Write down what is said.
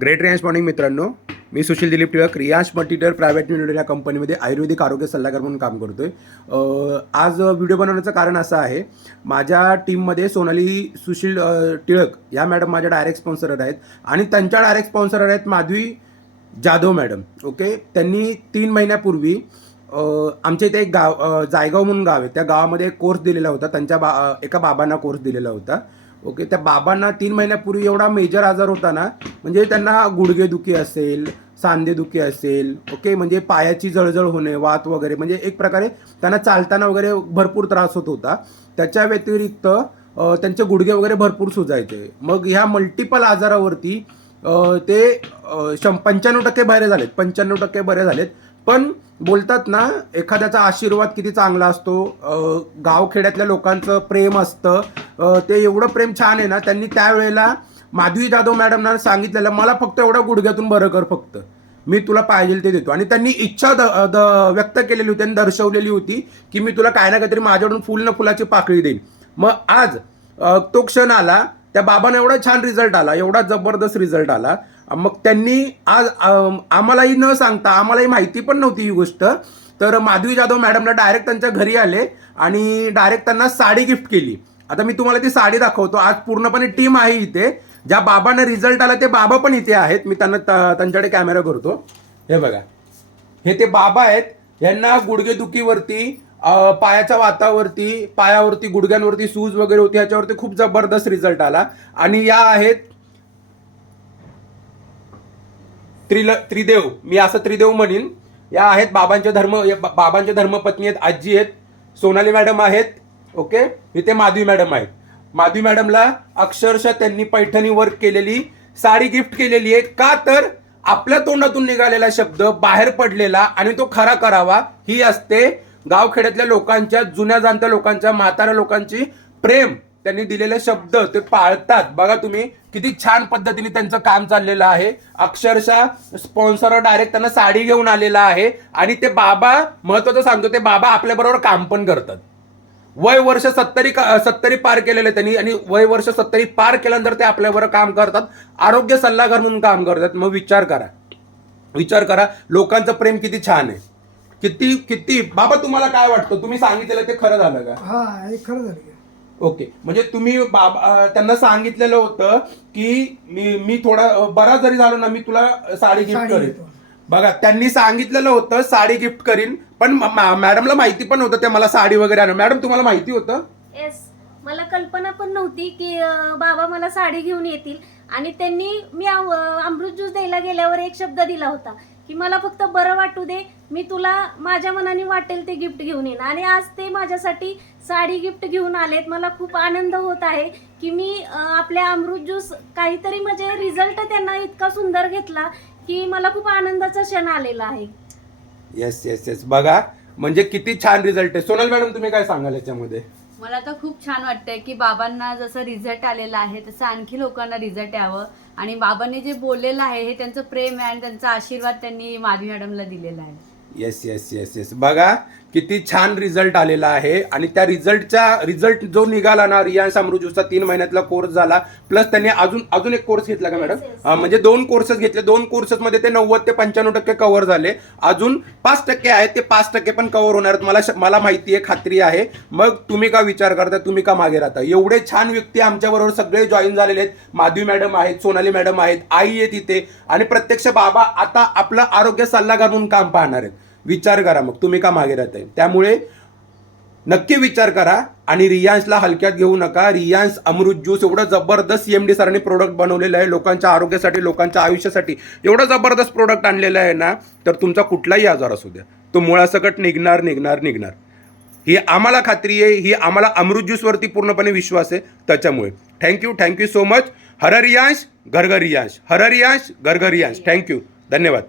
Great Riyansh morning मित्रांनो, मी Sushil Dilip Tilak Riyansh मल्टीटर private limited या कंपनीमध्ये आयुर्वेदिक आरोग्य सल्लागार म्हणून काम करतोय. आज व्हिडिओ बनवण्याचं कारण असं आहे, माझ्या टीममध्ये सोनाली सुशील टिळक या मॅडम माझ्या डायरेक्ट स्पॉन्सर आहेत आणि त्यांच्या डायरेक्ट स्पॉन्सर आहेत माधवी जाधव मॅडम. ओके, त्यांनी 3 महिन्यापूर्वी आमच्या इथे एक गाव जायगाव म्हणून गाव आहे, त्या गावामध्ये एक कोर्स दिलेला होता. त्यांच्या एका बाबांना कोर्स दिलेला होता. ओके, त्या बाबांना 3 महिन्यापूर्वी एवढा मेजर आजार होता ना, म्हणजे त्यांना गुडघेदुखी असेल, सांधेदुखी असेल, ओके, म्हणजे पायाची जळजळ होणे, वात वगैरे, म्हणजे एक प्रकारे त्यांना चालताना वगैरे भरपूर त्रास होत होता. त्याच्या व्यतिरिक्त त्यांचे गुडघे वगैरे भरपूर सुजायचे. मग ह्या मल्टिपल आजारावरती ते 95% बरे झालेत, 95% बरे झालेत. पण बोलतात ना, एखाद्याचा आशीर्वाद किती चांगला असतो, गावखेड्यातल्या लोकांचं प्रेम असतं, ते एवढं प्रेम छान आहे ना. त्यांनी त्यावेळेला माधवी जाधव मॅडमना सांगितलेलं, मला फक्त एवढं गुडघ्यातून बरं कर, फक्त मी तुला पाहिजे ते देतो. आणि त्यांनी इच्छा व्यक्त केलेली होती, त्यांनी दर्शवलेली होती की मी तुला काय ना काहीतरी माझ्याकडून फुल न फुलाची पाकळी देईन. मग आज तो क्षण आला. त्या बाबांना एवढा छान रिझल्ट आला, एवढा जबरदस्त रिझल्ट आला. मग त्यांनी आज आम्हालाही न सांगता, आम्हालाही माहिती पण नव्हती ही गोष्ट, तर माधवी जाधव मॅडमला डायरेक्ट त्यांच्या घरी आले आणि डायरेक्ट त्यांना साडी गिफ्ट केली. आता मी तुम्हाला ती साडी दाखवतो. आज पूर्णपणे टीम आहे इथे. ज्या बाबांना रिझल्ट आला ते बाबा पण इथे आहेत. मी त्यांच्याकडे कॅमेरा करतो. हे बघा, हे ते बाबा आहेत. यांना गुडघेदुखीवरती, पायाच्या वातावरती, पायावरती, गुडघ्यांवरती सूज वगैरे होती, ह्याच्यावरती खूप जबरदस्त रिझल्ट आला. आणि या आहेत त्रिदेव, मी असं त्रिदेव म्हणीन. या आहेत बाबांचे धर्मपत्नी आहेत, आजी आहेत, सोनाली मॅडम आहेत. ओके, इथे माधवी मॅडम आहेत. माधवी मॅडमला अक्षरशः त्यांनी पैठणी वर्क केलेली साडी गिफ्ट केलेली आहे. का तर आपल्या तोंडातून निघालेला शब्द बाहेर पडलेला आणि तो खरा करावा, ही असते गावखेड्यातल्या लोकांच्या, जुन्या जाणत्या लोकांच्या, म्हाताऱ्या लोकांची प्रेम. त्यांनी दिलेले शब्द ते पाळतात. बघा तुम्ही किती छान पद्धतीने त्यांचं काम चाललेलं आहे. अक्षरशः स्पॉन्सर डायरेक्ट त्यांना साडी घेऊन आलेला आहे. आणि ते बाबा, महत्वाचं सांगतो, ते बाबा आपल्याबरोबर काम पण करतात. वय वर्ष 70 पार केलेले त्यांनी, आणि वय वर्ष 70 पार केल्यानंतर ते आपल्याबरोबर काम करतात, आरोग्य सल्लागार म्हणून काम करतात. मग विचार करा लोकांचं प्रेम किती छान आहे. किती बाबा, तुम्हाला काय वाटतं? तुम्ही सांगितलेलं ते खरं झालं का? हा, हे खरं झालं. ओके, म्हणजे तुम्ही त्यांना सांगितलेलं होतं की मी थोडा बरा जरी झालो ना, मी तुला साडी गिफ्ट करीन. बघा, त्यांनी सांगितलेलं होतं साडी गिफ्ट करीन, पण मॅडमला माहिती पण होतं ते मला साडी वगैरे आणून. मॅडम, तुम्हाला माहिती होतं? येस, मला कल्पना पण नव्हती की बाबा मला साडी घेऊन येतील. आणि त्यांनी, मी अमृत ज्यूस द्यायला गेल्यावर एक शब्द दिला होता की मला फक्त बरं वाटू दे, मी तुला माझ्या मनाने वाटेल ते गिफ्ट घेऊन येईन. आणि आज ते माझ्यासाठी साडी गिफ्ट घेऊन आलेत. मला खूप आनंद होत आहे की मी आपल्या अमृत ज्यूस काहीतरी, म्हणजे रिझल्ट त्यांना इतका सुंदर घेतला की मला खूप आनंदाचा क्षण आलेला आहे. येस, बघा म्हणजे किती छान रिझल्ट आहे. सोनल मॅडम, तुम्ही काय सांगाल याच्यामध्ये? मला तर खूप छान वाटतंय की बाबांना जसं रिझल्ट आलेला आहे तसं आणखी लोकांना रिझल्ट यावं. आणि बाबांनी जे बोललेलं आहे हे त्यांचं प्रेम आहे आणि त्यांचा आशीर्वाद त्यांनी माधवी मॅडमला दिलेला आहे. येस, बघा किती छान रिझल्ट आलेला आहे. आणि त्या रिझल्ट जो निघाला ना, रियांश अमृत ज्यूसचा 3 महिन्यातला कोर्स झाला, प्लस त्यांनी अजून एक कोर्स घेतला का मॅडम? म्हणजे 2 कोर्सेस घेतले. 2 कोर्सेसमध्ये ते 90 ते 95% कव्हर झाले. अजून 5% आहेत, ते 5% पण कव्हर होणार आहेत. मला माहिती आहे, खात्री आहे. मग तुम्ही का विचार करता, तुम्ही का मागे राहता? एवढे छान व्यक्ती आमच्याबरोबर सगळे जॉईन झालेले आहेत. माधवी मॅडम आहेत, सोनाली मॅडम आहेत, आई आहे तिथे, आणि प्रत्यक्ष बाबा आता आपलं आरोग्य सल्लागार म्हणून काम पाहणार आहेत. विचार करा, मग तुम्ही का मागे राहताय? त्यामुळे नक्की विचार करा आणि रियांशला हलक्यात घेऊ नका. रियांश अमृत ज्यूस एवढं जबरदस्त CMD सरांनी प्रोडक्ट बनवलेलं आहे, लोकांच्या आरोग्यासाठी, लोकांच्या आयुष्यासाठी एवढं जबरदस्त प्रोडक्ट आणलेलं आहे ना, तर तुमचा कुठलाही आजार असू द्या, तो मुळासकट निघणार. ही आम्हाला खात्री आहे, ही आम्हाला अमृत ज्यूसवरती पूर्णपणे विश्वास आहे. त्याच्यामुळे थँक्यू सो मच. हर रियांश, घर रियांश, हर रियांश, घर रियांश. थँक्यू, धन्यवाद.